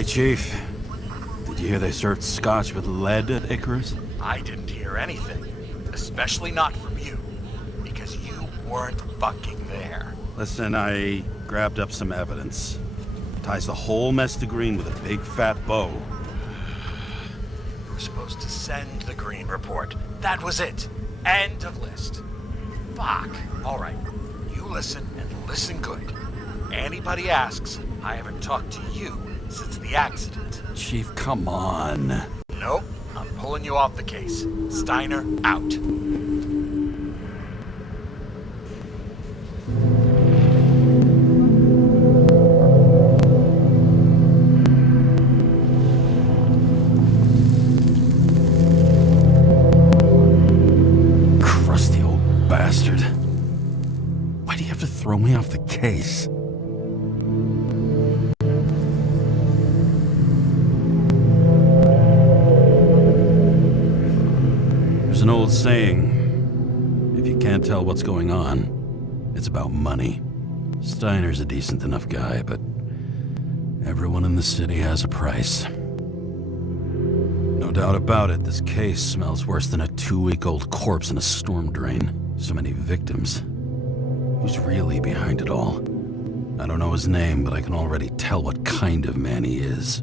Hey, Chief. Did you hear they served scotch with lead at Icarus? I didn't hear anything. Especially not from you. Because you weren't fucking there. Listen, I grabbed up some evidence. Ties the whole mess to green with a big fat bow. You were supposed to send the green report. That was it. End of list. Fuck. Alright. You listen and listen good. Anybody asks, I haven't talked to you since the accident. Chief, come on. Nope. I'm pulling you off the case. Steiner, out. Crusty old bastard. Why do you have to throw me off the case? There's an old saying, if you can't tell what's going on, it's about money. Steiner's a decent enough guy, but everyone in the city has a price. No doubt about it, this case smells worse than a 2-week-old corpse in a storm drain. So many victims. Who's really behind it all? I don't know his name, but I can already tell what kind of man he is.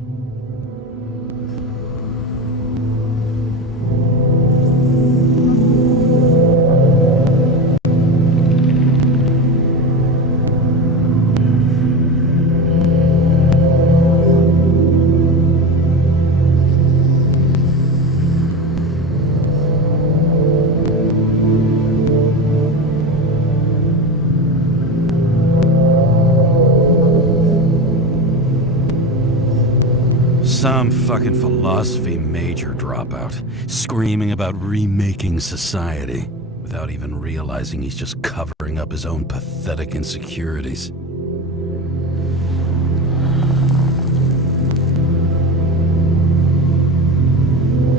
Some fucking philosophy major dropout, screaming about remaking society, without even realizing he's just covering up his own pathetic insecurities.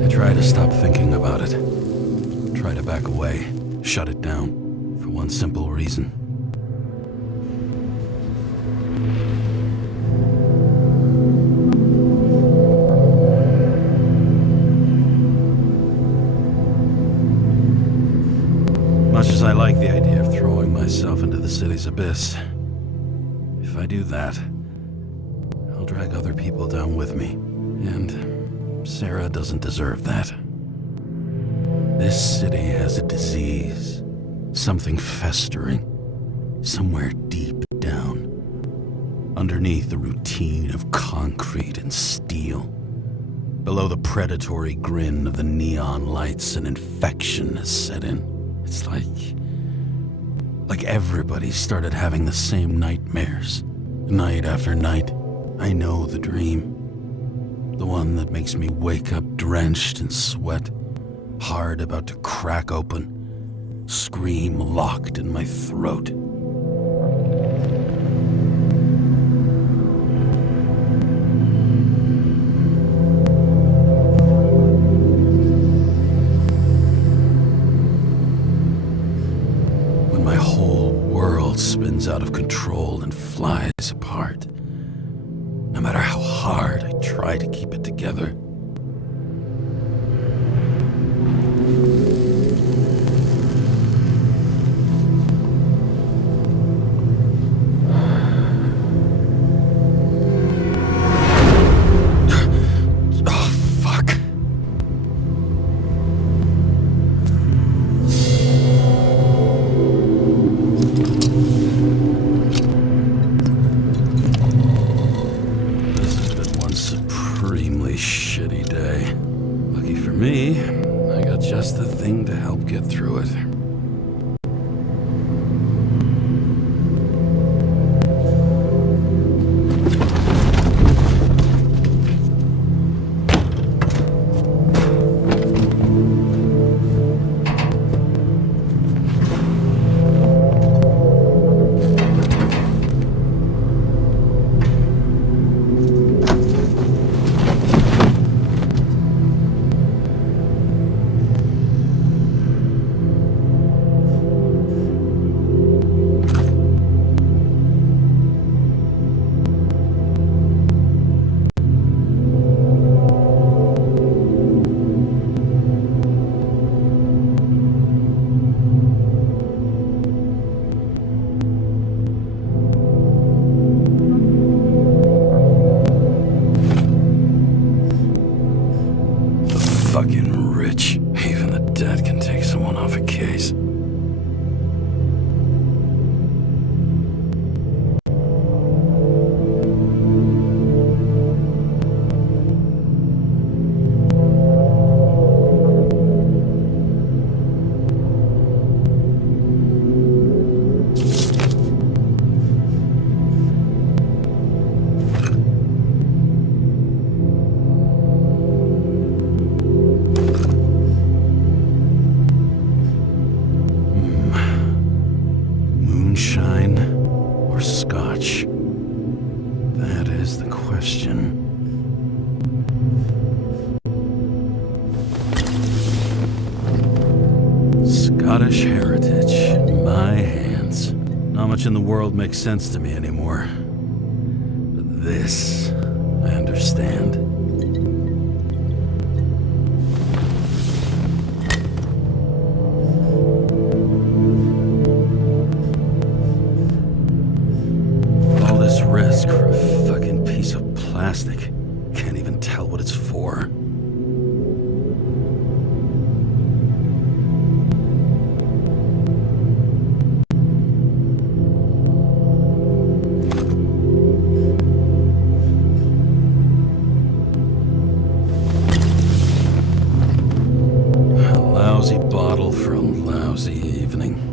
I try to stop thinking about it. Try to back away, shut it down, for one simple reason. Much as I like the idea of throwing myself into the city's abyss, if I do that, I'll drag other people down with me. And Sara doesn't deserve that. This city has a disease, something festering, somewhere deep down, underneath the routine of concrete and steel. Below the predatory grin of the neon lights, an infection has set in. It's like everybody started having the same nightmares, night after night. I know the dream. The one that makes me wake up drenched in sweat, heart about to crack open, scream locked in my throat. When my whole world spins out of control and flies apart, no matter how hard I try to keep it together. Supremely shitty Moonshine or scotch? That is the question. Scottish heritage in my hands. Not much in the world makes sense to me anymore. But this, I understand. All this risk for a fucking piece of plastic. Can't even tell what it's for. For a lousy evening.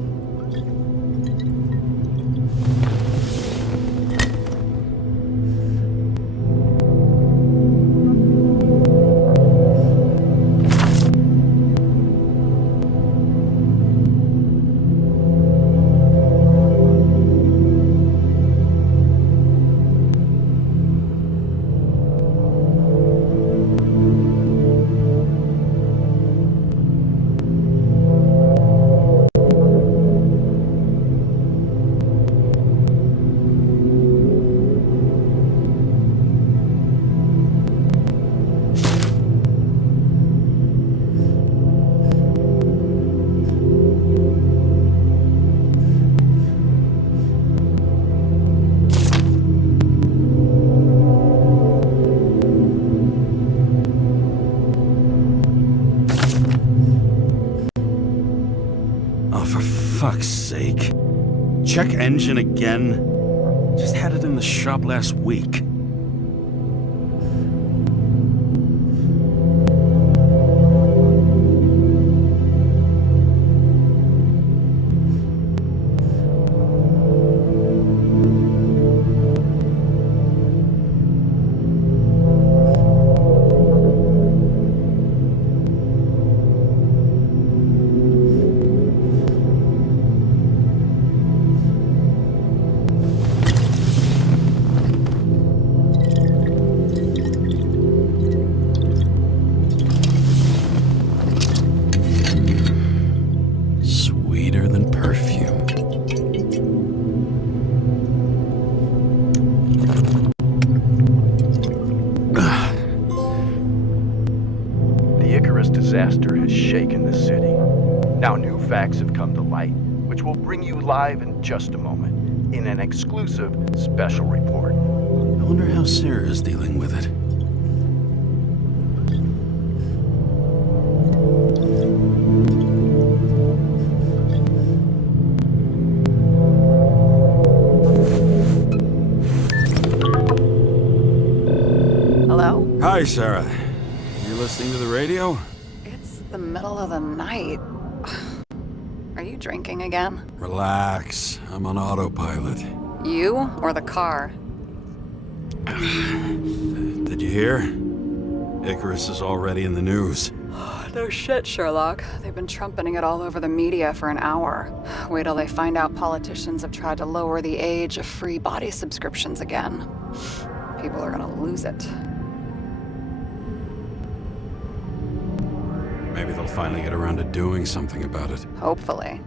Fuck's sake. Check engine again? Just had it in the shop last week. Disaster has shaken the city. Now new facts have come to light, which will bring you live in just a moment, in an exclusive special report. I wonder how Sarah is dealing with it. Hello? Hi, Sarah. You listening to the radio? It's the middle of the night. Are you drinking again? Relax. I'm on autopilot. You or the car? Did you hear? Icarus is already in the news. No shit, Sherlock. They've been trumpeting it all over the media for an hour. Wait till they find out politicians have tried to lower the age of free body subscriptions again. People are gonna lose it. Maybe they'll finally get around to doing something about it. Hopefully.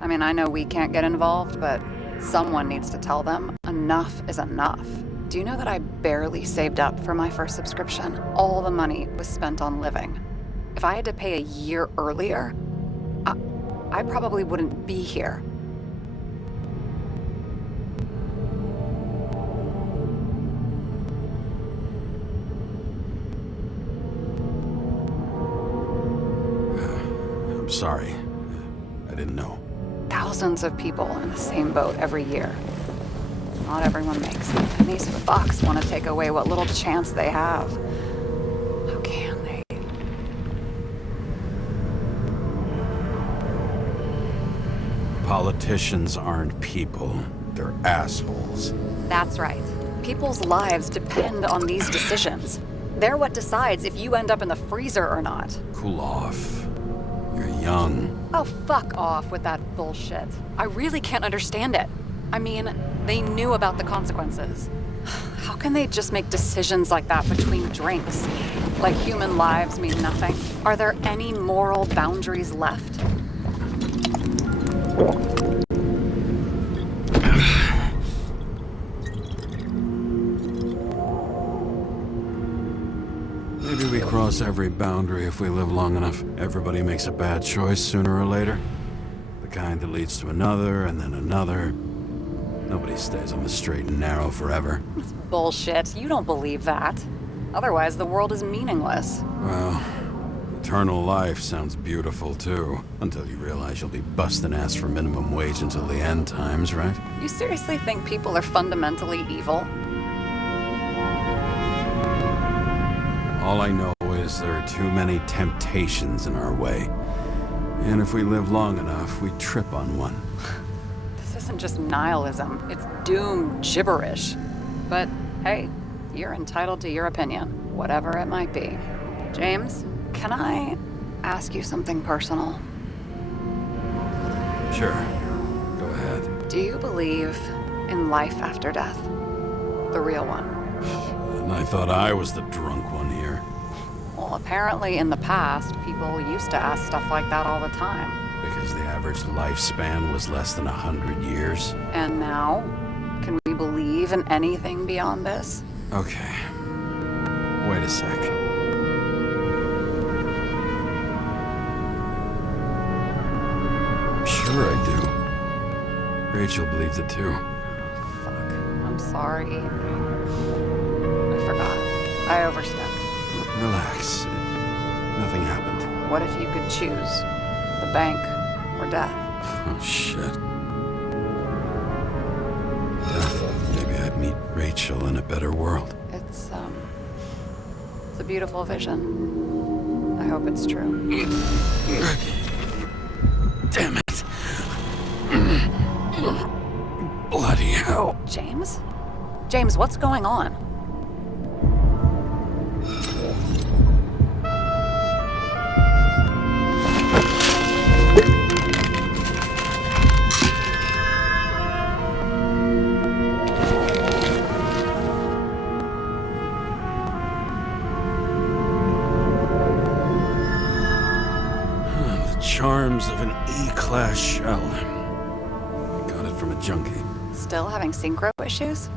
I mean, I know we can't get involved, but someone needs to tell them enough is enough. Do you know that I barely saved up for my first subscription? All the money was spent on living. If I had to pay a year earlier, I probably wouldn't be here. I'm sorry. I didn't know. Thousands of people in the same boat every year. Not everyone makes it, and these fucks want to take away what little chance they have. How can they? Politicians aren't people. They're assholes. That's right. People's lives depend on these decisions. They're what decides if you end up in the freezer or not. Cool off. You're young. Oh, fuck off with that bullshit. I really can't understand it. I mean, they knew about the consequences. How can they just make decisions like that between drinks? Like human lives mean nothing? Are there any moral boundaries left? Maybe we cross every boundary if we live long enough. Everybody makes a bad choice sooner or later. The kind that leads to another, and then another. Nobody stays on the straight and narrow forever. It's bullshit. You don't believe that. Otherwise, the world is meaningless. Well, eternal life sounds beautiful too. Until you realize you'll be busting ass for minimum wage until the end times, right? You seriously think people are fundamentally evil? All I know is there are too many temptations in our way. And if we live long enough, we trip on one. This isn't just nihilism, it's doom gibberish. But hey, you're entitled to your opinion, whatever it might be. James, can I ask you something personal? Sure. Go ahead. Do you believe in life after death? The real one? And I thought I was the drunk one here. Well, apparently in the past, people used to ask stuff like that all the time. Because the average lifespan was less than 100 years. And now? Can we believe in anything beyond this? Okay. Wait a sec. Sure I do. Rachel believes it too. Fuck. I'm sorry. I forgot. I overstepped. Relax. Nothing happened. What if you could choose? The bank or death? Oh, shit. Death. Maybe I'd meet Rachel in a better world. It's a beautiful vision. I hope it's true. Damn it. Bloody hell. James? James, what's going on? Charms of an E-class shell. Got it from a junkie. Still having synchro issues?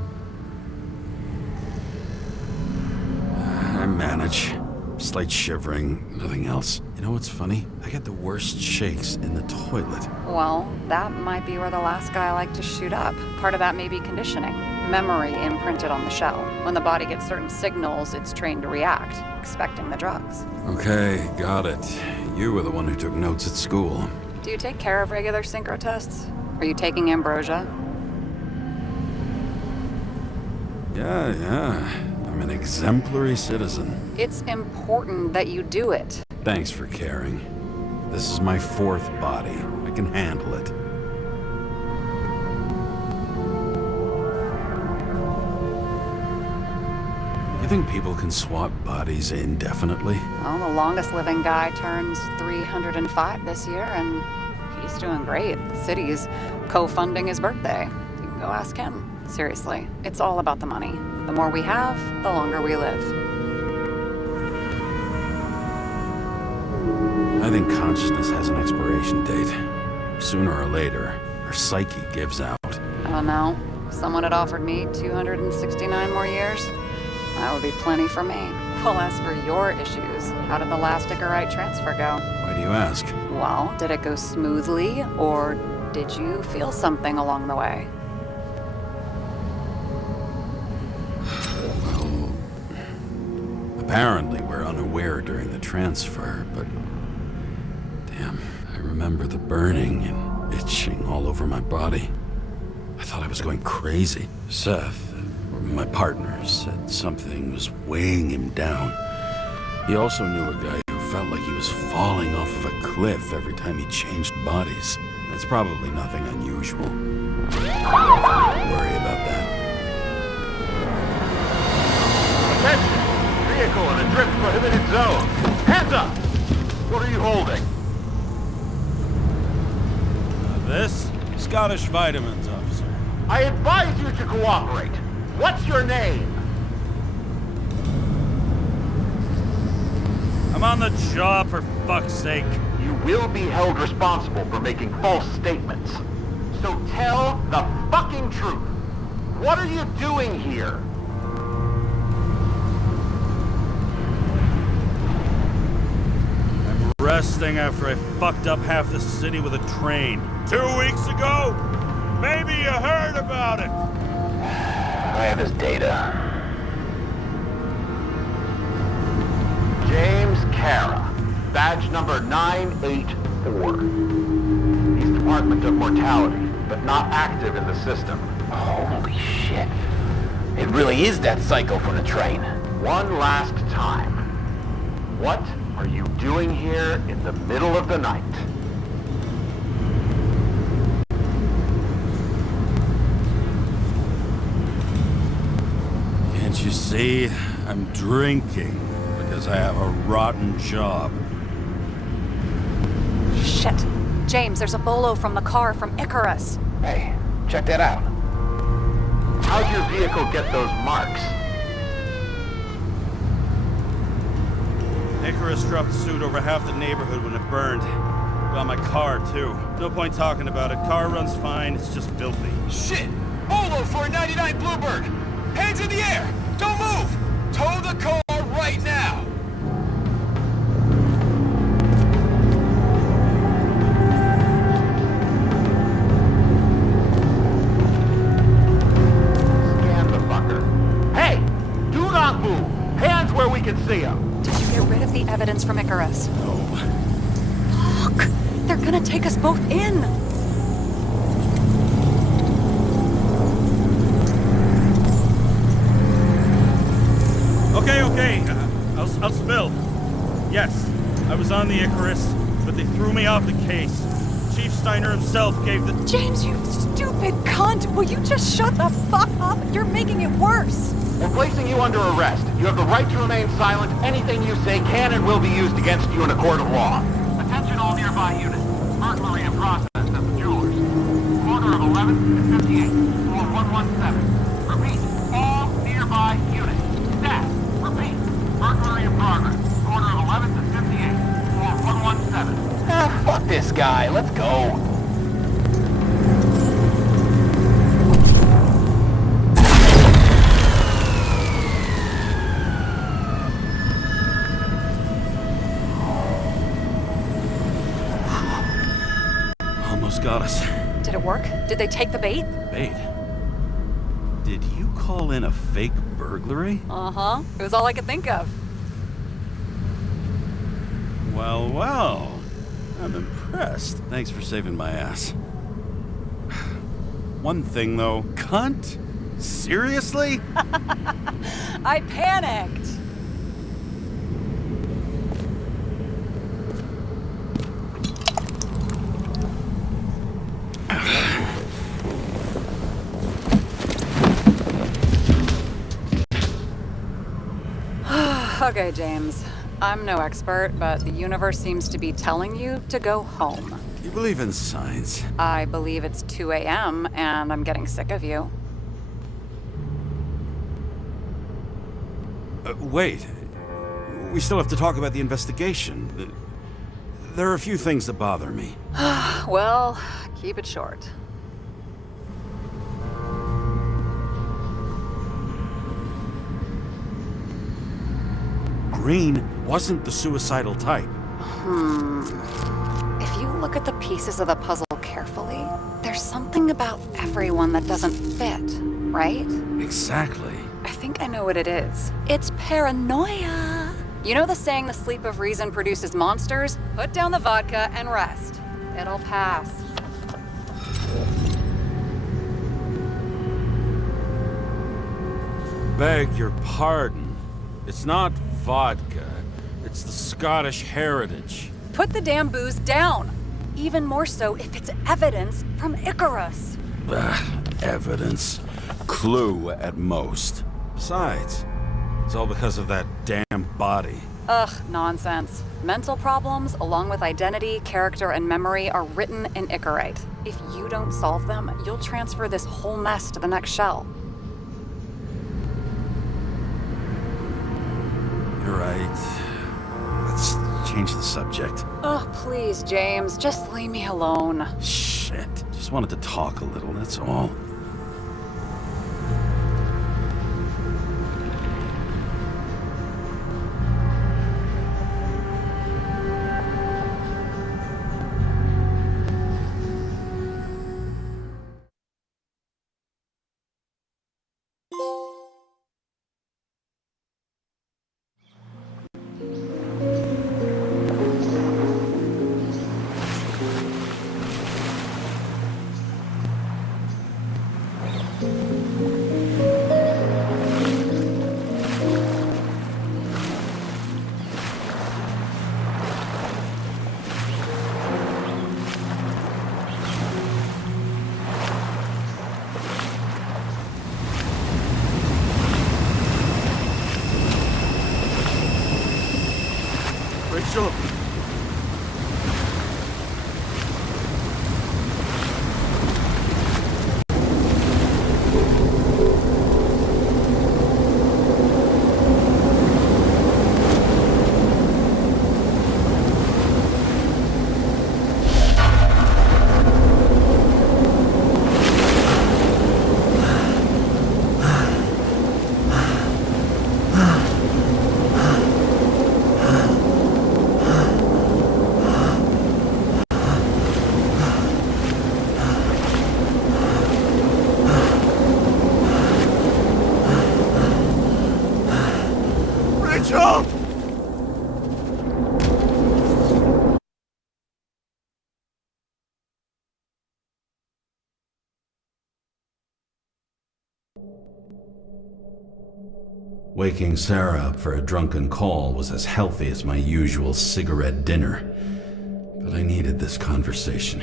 I manage. Slight shivering, nothing else. You know what's funny? I get the worst shakes in the toilet. Well, that might be where the last guy liked to shoot up. Part of that may be conditioning. Memory imprinted on the shell. When the body gets certain signals, it's trained to react, expecting the drugs. Okay, got it. You were the one who took notes at school. Do you take care of regular synchro tests? Are you taking ambrosia? Yeah. I'm an exemplary citizen. It's important that you do it. Thanks for caring. This is my fourth body. I can handle it. You think people can swap bodies indefinitely? Well, the longest living guy turns 305 this year, and he's doing great. The city's co-funding his birthday. You can go ask him. Seriously, it's all about the money. The more we have, the longer we live. I think consciousness has an expiration date. Sooner or later, our psyche gives out. I don't know. If someone had offered me 269 more years, that would be plenty for me. Well, as for your issues, how did the last Icarite transfer go? Why do you ask? Well, did it go smoothly, or did you feel something along the way? Well, apparently we're unaware during the transfer, but damn, I remember the burning and itching all over my body. I thought I was going crazy. Seth, my partner, said something was weighing him down. He also knew a guy who felt like he was falling off of a cliff every time he changed bodies. It's probably nothing unusual. Don't worry about that. Attention! Vehicle in a drift prohibited zone. Hands up! What are you holding? This? Scottish vitamins, officer. I advise you to cooperate. What's your name? I'm on the job, for fuck's sake. You will be held responsible for making false statements. So tell the fucking truth. What are you doing here? I'm resting after I fucked up half the city with a train. 2 weeks ago? Maybe you heard about it. I have his data. James Karra, badge number 984. He's Department of Mortality, but not active in the system. Holy shit. It really is that psycho from the train. One last time. What are you doing here in the middle of the night? Can't you see? I'm drinking because I have a rotten job. Shit. James, there's a bolo from the car from Icarus. Hey, check that out. How'd your vehicle get those marks? Icarus dropped the suit over half the neighborhood when it burned. Got my car, too. No point talking about it. Car runs fine, it's just filthy. Shit! Bolo for a 99 Bluebird! Hands in the air! Don't move! Tow the car right now! Scan the fucker. Hey! Do not move! Hands where we can see him! Did you get rid of the evidence from Icarus? No. Fuck! They're gonna take us both in! Okay. I'll spill. Yes, I was on the Icarus, but they threw me off the case. Chief Steiner himself gave the... James, you stupid cunt! Will you just shut the fuck up? You're making it worse! We're placing you under arrest. You have the right to remain silent. Anything you say can and will be used against you in a court of law. Attention all nearby units. Burglary in process at the Jewelers. Corner of 11th and 58. Floor 117. Repeat. All nearby units. Staff. Repeat. Burglary in progress. Corner of 11th and 58. Floor 117. Fuck this guy. Let's go. Almost got us. Did it work? Did they take the bait? Bait? Did you call in a fake burglary? Uh-huh. It was all I could think of. Well. I'm impressed. Thanks for saving my ass. One thing, though. Cunt? Seriously? I panicked! Okay, James. I'm no expert, but the universe seems to be telling you to go home. You believe in signs? I believe it's 2 a.m. and I'm getting sick of you. Wait. We still have to talk about the investigation. There are a few things that bother me. Well, keep it short. Green wasn't the suicidal type. If you look at the pieces of the puzzle carefully, there's something about everyone that doesn't fit, right? Exactly. I think I know what it is. It's paranoia. You know the saying, the sleep of reason produces monsters? Put down the vodka and rest. It'll pass. Beg your pardon. It's not vodka. It's the Scottish heritage. Put the damn booze down. Even more so if it's evidence from Icarus. Evidence. Clue at most. Besides, it's all because of that damn body. Ugh, nonsense. Mental problems, along with identity, character, and memory, are written in Icarite. If you don't solve them, you'll transfer this whole mess to the next shell. You're right. Let's change the subject. Oh, please, James, just leave me alone. Shit. Just wanted to talk a little, that's all. Rachel! Rachel! Waking Sara up for a drunken call was as healthy as my usual cigarette dinner. But I needed this conversation.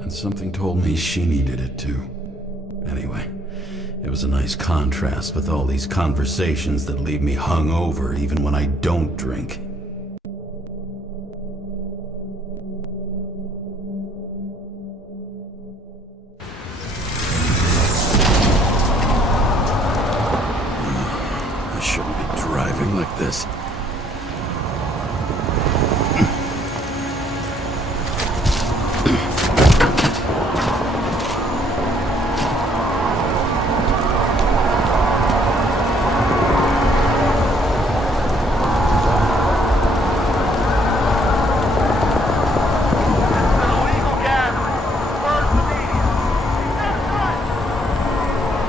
And something told me she needed it too. Anyway, it was a nice contrast with all these conversations that leave me hungover even when I don't drink. I shouldn't be driving like this.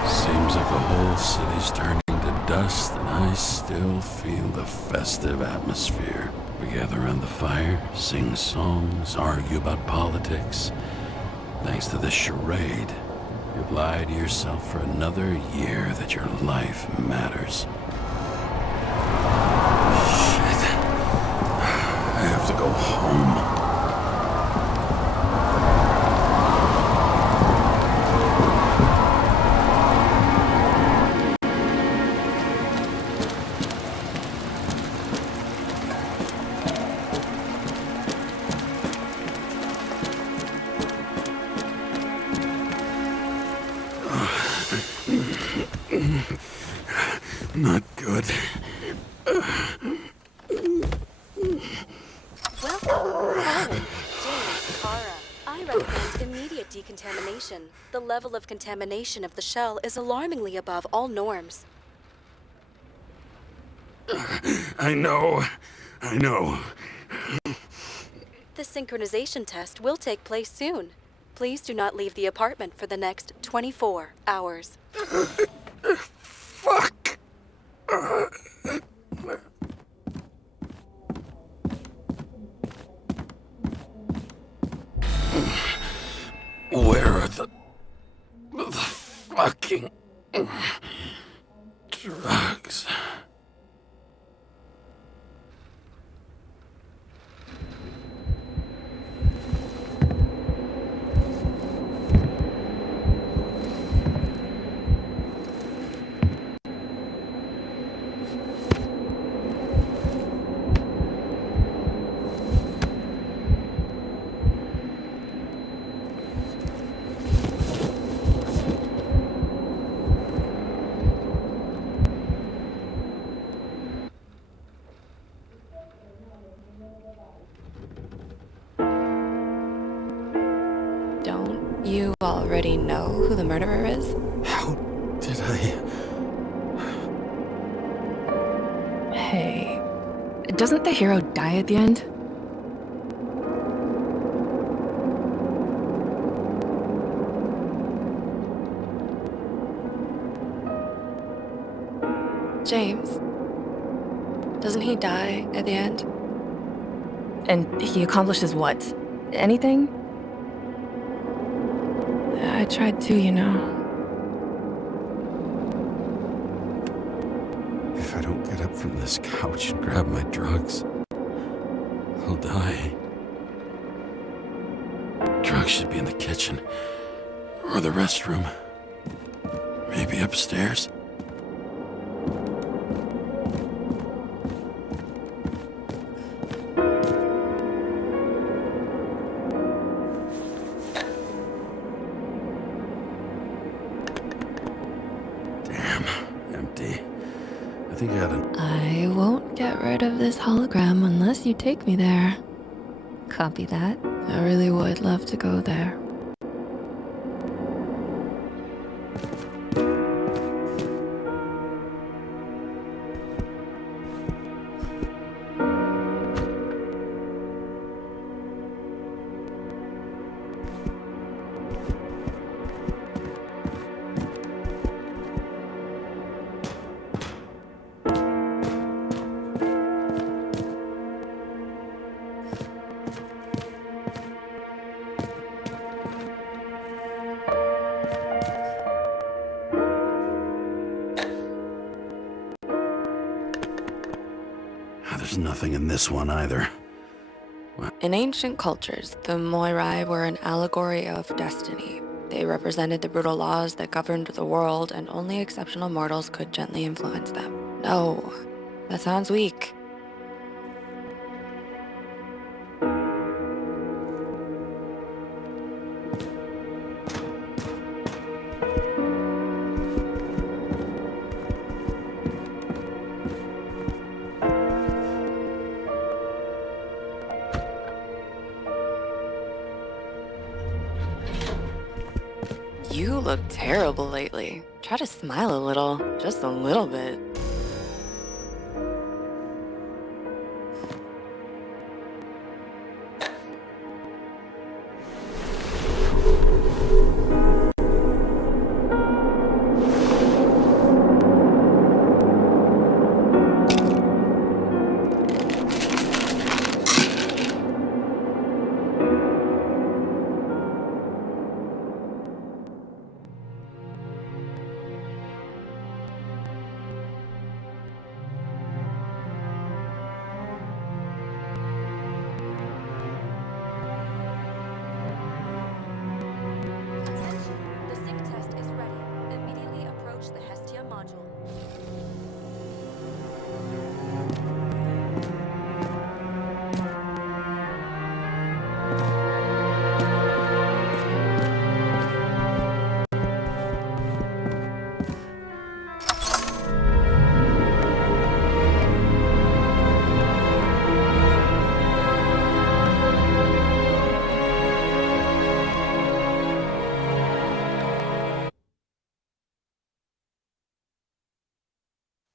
Seems like the whole city's turning to dust, and I still feel the festive atmosphere. We gather around the fire, sing songs, argue about politics. Thanks to this charade, you've lied to yourself for another year that your life matters. Shit. I have to go home. Not good. Welcome, James Karra. I recommend immediate decontamination. The level of contamination of the shell is alarmingly above all norms. I know. The synchronization test will take place soon. Please do not leave the apartment for the next 24 hours. Fuck! Where are the fucking drugs? You already know who the murderer is? How did I... Hey, doesn't the hero die at the end? James, doesn't he die at the end? And he accomplishes what? Anything? I tried to, you know. If I don't get up from this couch and grab my drugs, I'll die. Drugs should be in the kitchen. Or the restroom. Maybe upstairs. I think I had I won't get rid of this hologram unless you take me there. Copy that. I really would love to go there. There's nothing in this one either. In ancient cultures, the Moirai were an allegory of destiny. They represented the brutal laws that governed the world, and only exceptional mortals could gently influence them. No, that sounds weak. You look terrible lately. Try to smile a little, just a little bit.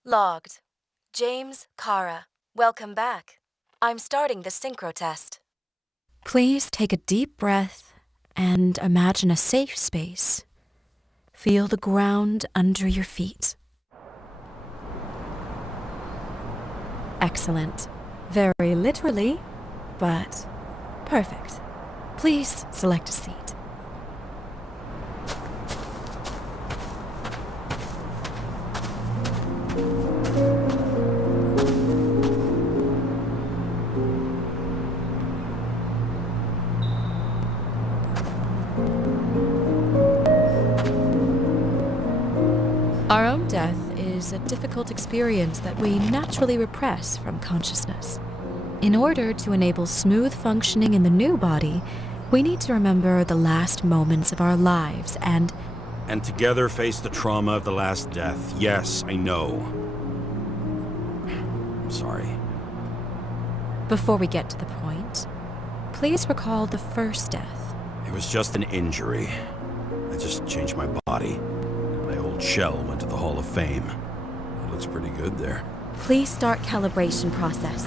Logged. James Karra. Welcome back. I'm starting the synchro test. Please take a deep breath and imagine a safe space. Feel the ground under your feet. Excellent. Very literally, but perfect. Please select a seat. Our own death is a difficult experience that we naturally repress from consciousness. In order to enable smooth functioning in the new body, we need to remember the last moments of our lives and together face the trauma of the last death. Yes, I know. I'm sorry. Before we get to the point, please recall the first death. It was just an injury. I just changed my body. My old shell went to the Hall of Fame. It looks pretty good there. Please start calibration process.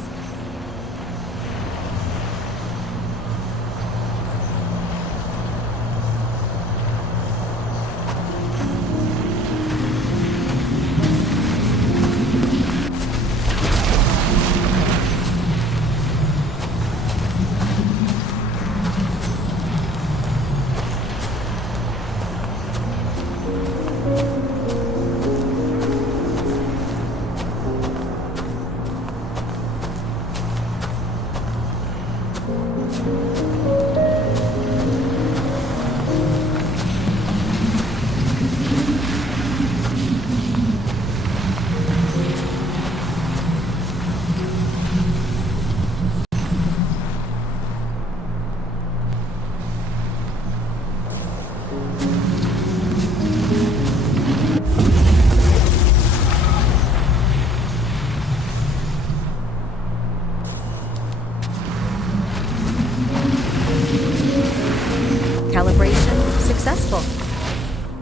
Calibration successful.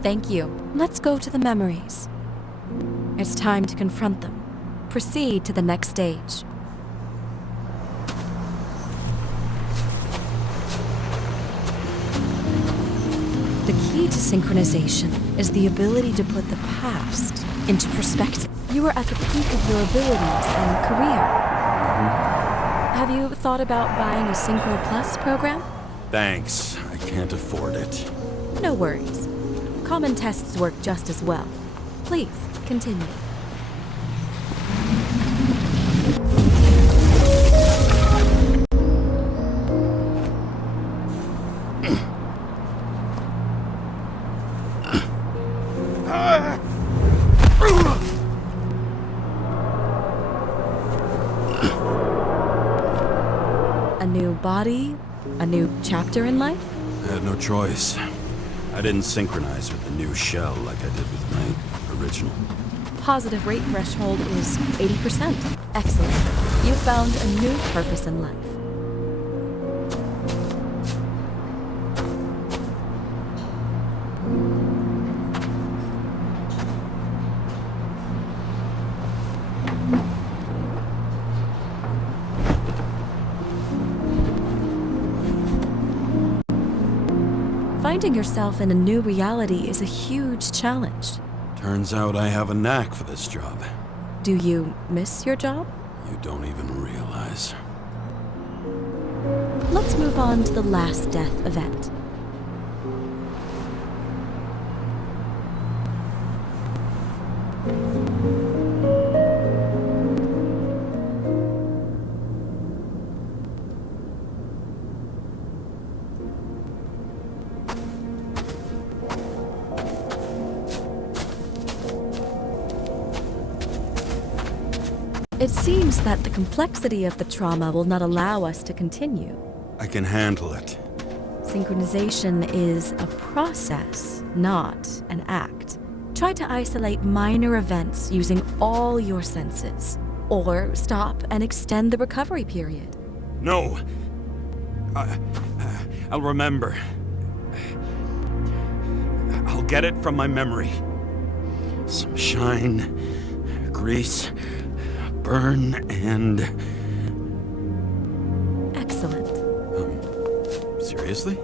Thank you. Let's go to the memories. It's time to confront them. Proceed to the next stage. The key to synchronization is the ability to put the past into perspective. You are at the peak of your abilities and career. Have you thought about buying a Synchro Plus program? Thanks. I can't afford it. No worries. Common tests work just as well. Please, continue. A new body, a new chapter in life? I had no choice. I didn't synchronize with the new shell like I did with my original. Positive rate threshold is 80%. Excellent. You've found a new purpose in life. Finding yourself in a new reality is a huge challenge. Turns out I have a knack for this job. Do you miss your job? You don't even realize. Let's move on to the last death event. It seems that the complexity of the trauma will not allow us to continue. I can handle it. Synchronization is a process, not an act. Try to isolate minor events using all your senses, or stop and extend the recovery period. No! I'll remember. I'll get it from my memory. Some shine, grease, burn, and... Excellent. Seriously?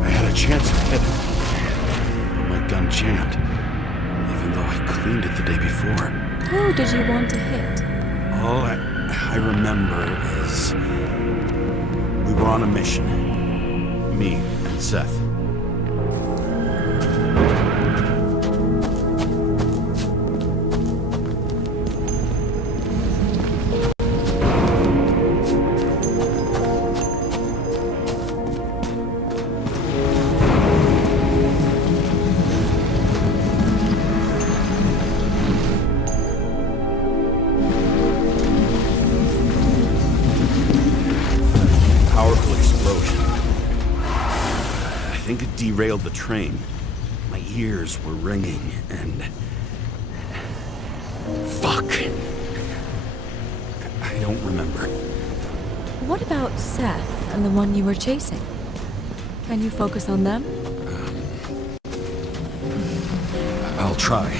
I had a chance to hit him, but my gun jammed, even though I cleaned it the day before. Who did you want to hit? All I remember is we were on a mission, me and Seth. Powerful explosion. I think it derailed the train. My ears were ringing, and... Fuck! I don't remember. What about Seth and the one you were chasing? Can you focus on them? I'll try.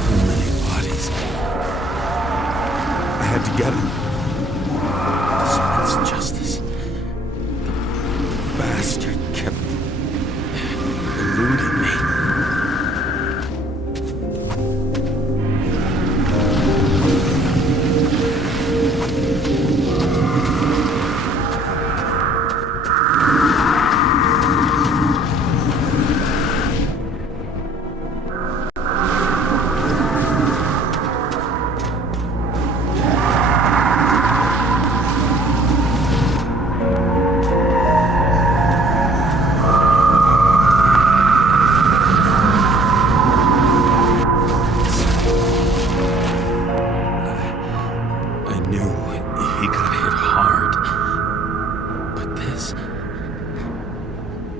Too many bodies. I had to get him. Dispense justice. The bastard kept eluding me.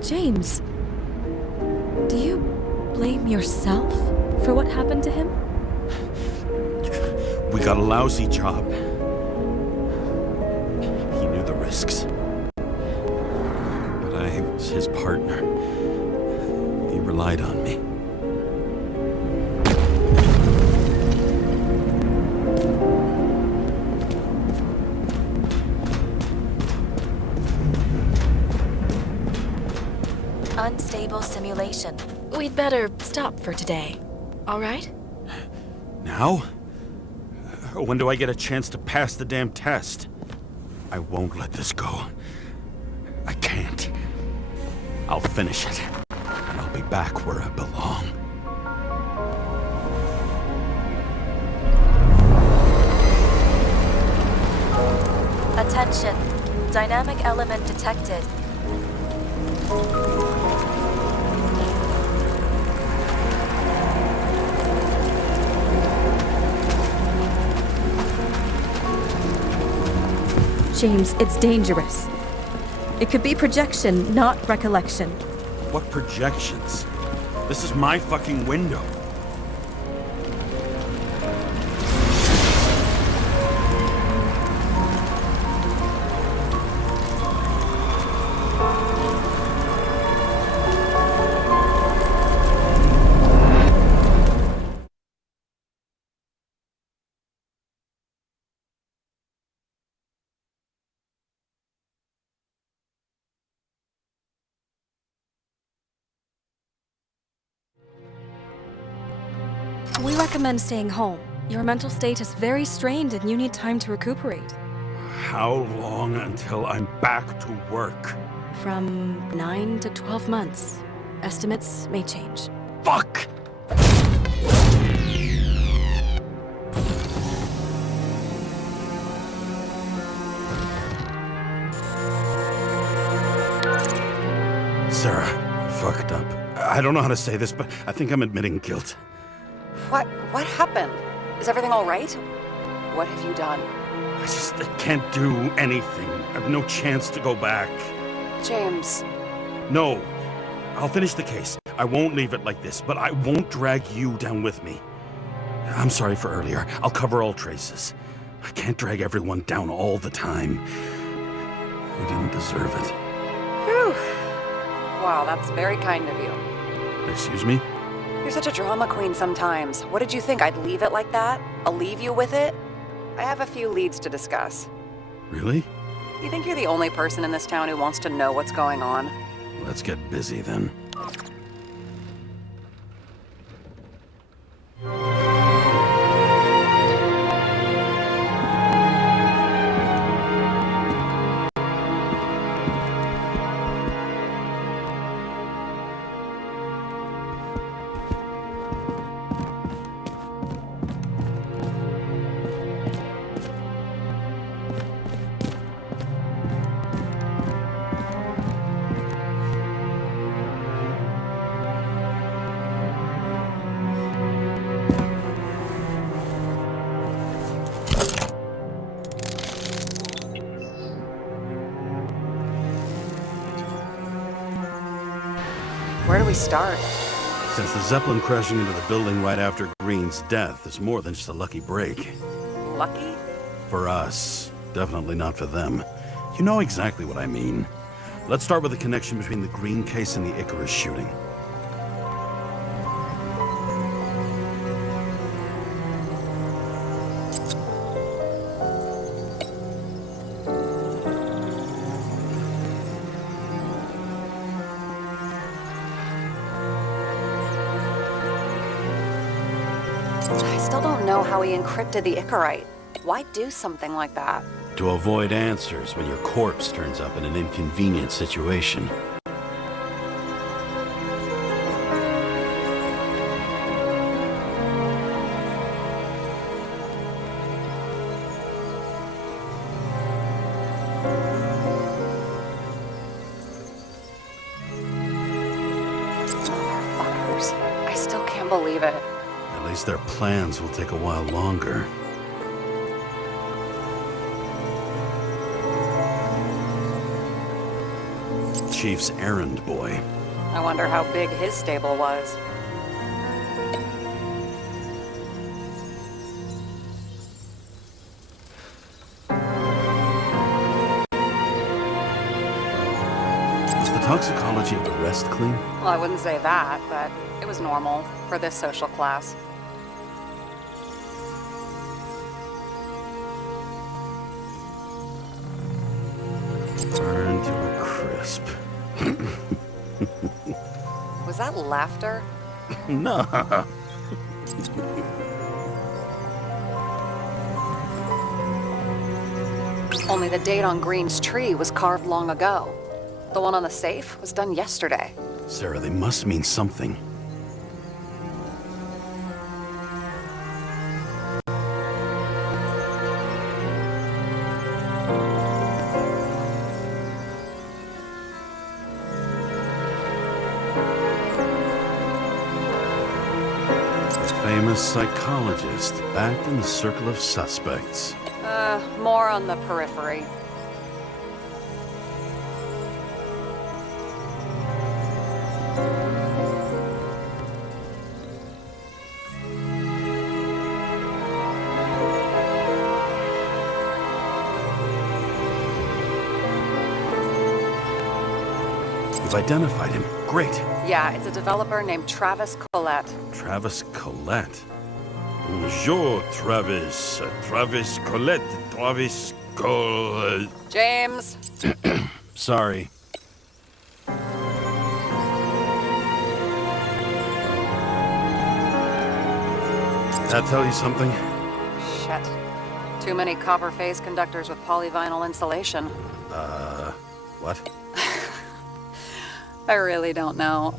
James, do you blame yourself for what happened to him? We got a lousy job. He knew the risks. But I was his partner. He relied on me. Unstable simulation. We'd better stop for today, all right? Now? When do I get a chance to pass the damn test? I won't let this go. I can't. I'll finish it, and I'll be back where I belong. Attention. Dynamic element detected. James, it's dangerous. It could be projection, not recollection. What projections? This is my fucking window. We recommend staying home. Your mental state is very strained and you need time to recuperate. How long until I'm back to work? From 9 to 12 months. Estimates may change. Fuck! Sarah, I fucked up. I don't know how to say this, but I think I'm admitting guilt. What happened? Is everything all right? What have you done? I can't do anything. I have no chance to go back. James. No. I'll finish the case. I won't leave it like this, but I won't drag you down with me. I'm sorry for earlier. I'll cover all traces. I can't drag everyone down all the time. We didn't deserve it. Whew. Wow, that's very kind of you. Excuse me? You're such a drama queen sometimes. What did you think, I'd leave it like that? I'll leave you with it? I have a few leads to discuss. Really? You think you're the only person in this town who wants to know what's going on? Let's get busy then. Where do we start? Since the Zeppelin crashing into the building right after Green's death is more than just a lucky break. Lucky? For us. Definitely not for them. You know exactly what I mean. Let's start with the connection between the Green case and the Icarus shooting. I still don't know how he encrypted the Icarite. Why do something like that? To avoid answers when your corpse turns up in an inconvenient situation. Motherfuckers. I still can't believe it. At least their plans will take a while longer. Chief's errand boy. I wonder how big his stable was. Was the toxicology of the rest clean? Well, I wouldn't say that, but it was normal for this social class. Burned to a crisp. Was that laughter? No. Only the date on Green's tree was carved long ago. The one on the safe was done yesterday. Sarah, they must mean something. Famous psychologist, back in the circle of suspects. More on the periphery. You've identified him. Great. Yeah, it's a developer named Travis Collette. Travis Collette. Bonjour, Travis. Travis Collette. Travis Collette. James! Sorry. That tell you something? Shit. Too many copper phase conductors with polyvinyl insulation. What? I really don't know.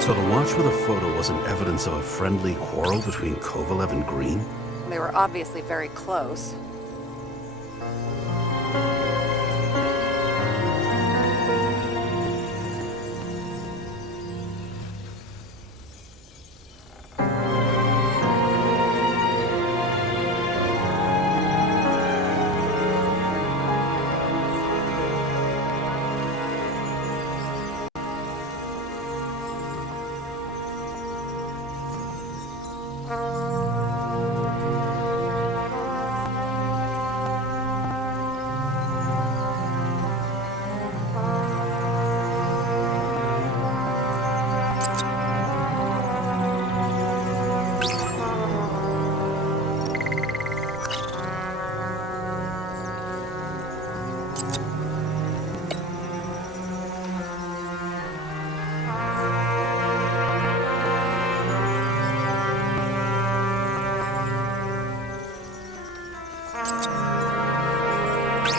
So the watch with a photo wasn't evidence of a friendly quarrel between Kovalev and Green? They were obviously very close.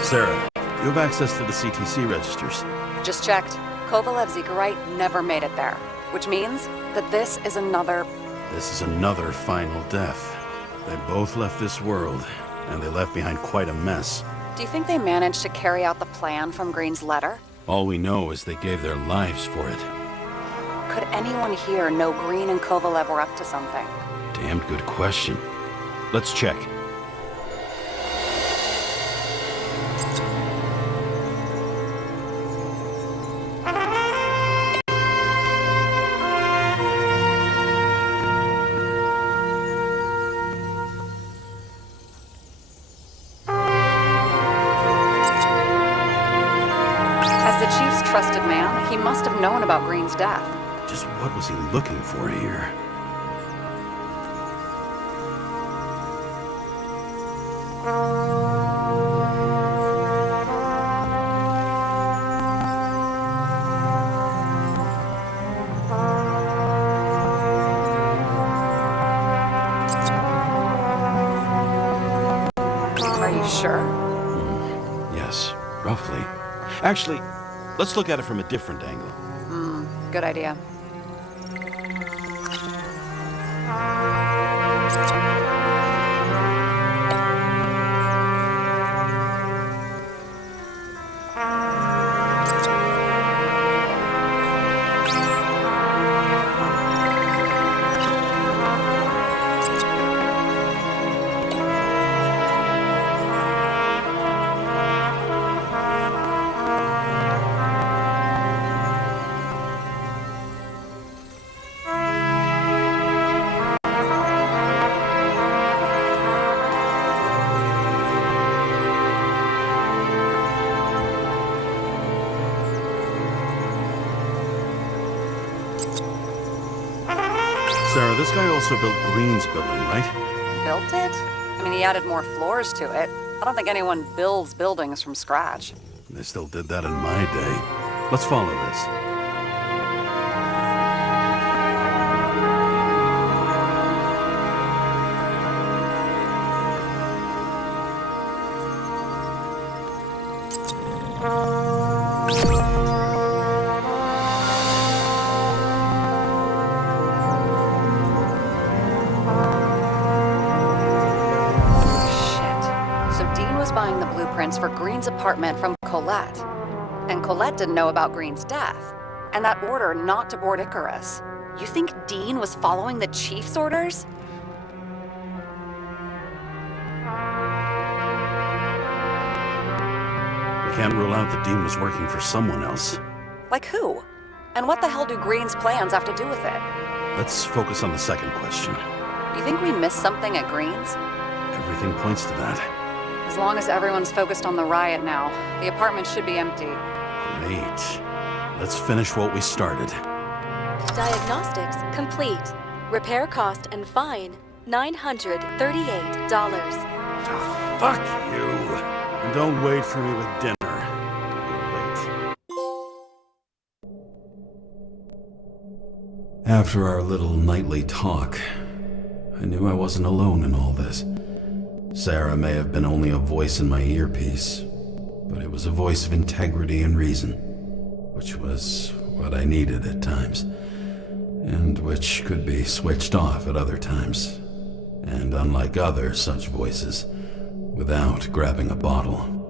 Sara, you have access to the CTC registers. Just checked. Kovalev's Igorite never made it there, which means that this is another final death. They both left this world, and they left behind quite a mess. Do you think they managed to carry out the plan from Green's letter? All we know is they gave their lives for it. Could anyone here know Green and Kovalev were up to something? Damn good question. Let's check. Trusted man, he must have known about Green's death. Just what was he looking for here? Are you sure? Yes, roughly. Actually, let's look at it from a different angle. Good idea. Sara, this guy also built Green's building, right? Built it? I mean, he added more floors to it. I don't think anyone builds buildings from scratch. They still did that in my day. Let's follow this. Buying the blueprints for Green's apartment from Colette. And Colette didn't know about Green's death. And that order not to board Icarus. You think Dean was following the chief's orders? We can't rule out that Dean was working for someone else. Like who? And what the hell do Green's plans have to do with it? Let's focus on the second question. You think we missed something at Green's? Everything points to that. As long as everyone's focused on the riot now, the apartment should be empty. Great. Let's finish what we started. Diagnostics complete. Repair cost and fine, $938. Oh, fuck you. And don't wait for me with dinner. Go late. After our little nightly talk, I knew I wasn't alone in all this. Sara may have been only a voice in my earpiece, but it was a voice of integrity and reason, which was what I needed at times, and which could be switched off at other times, and unlike other such voices, without grabbing a bottle.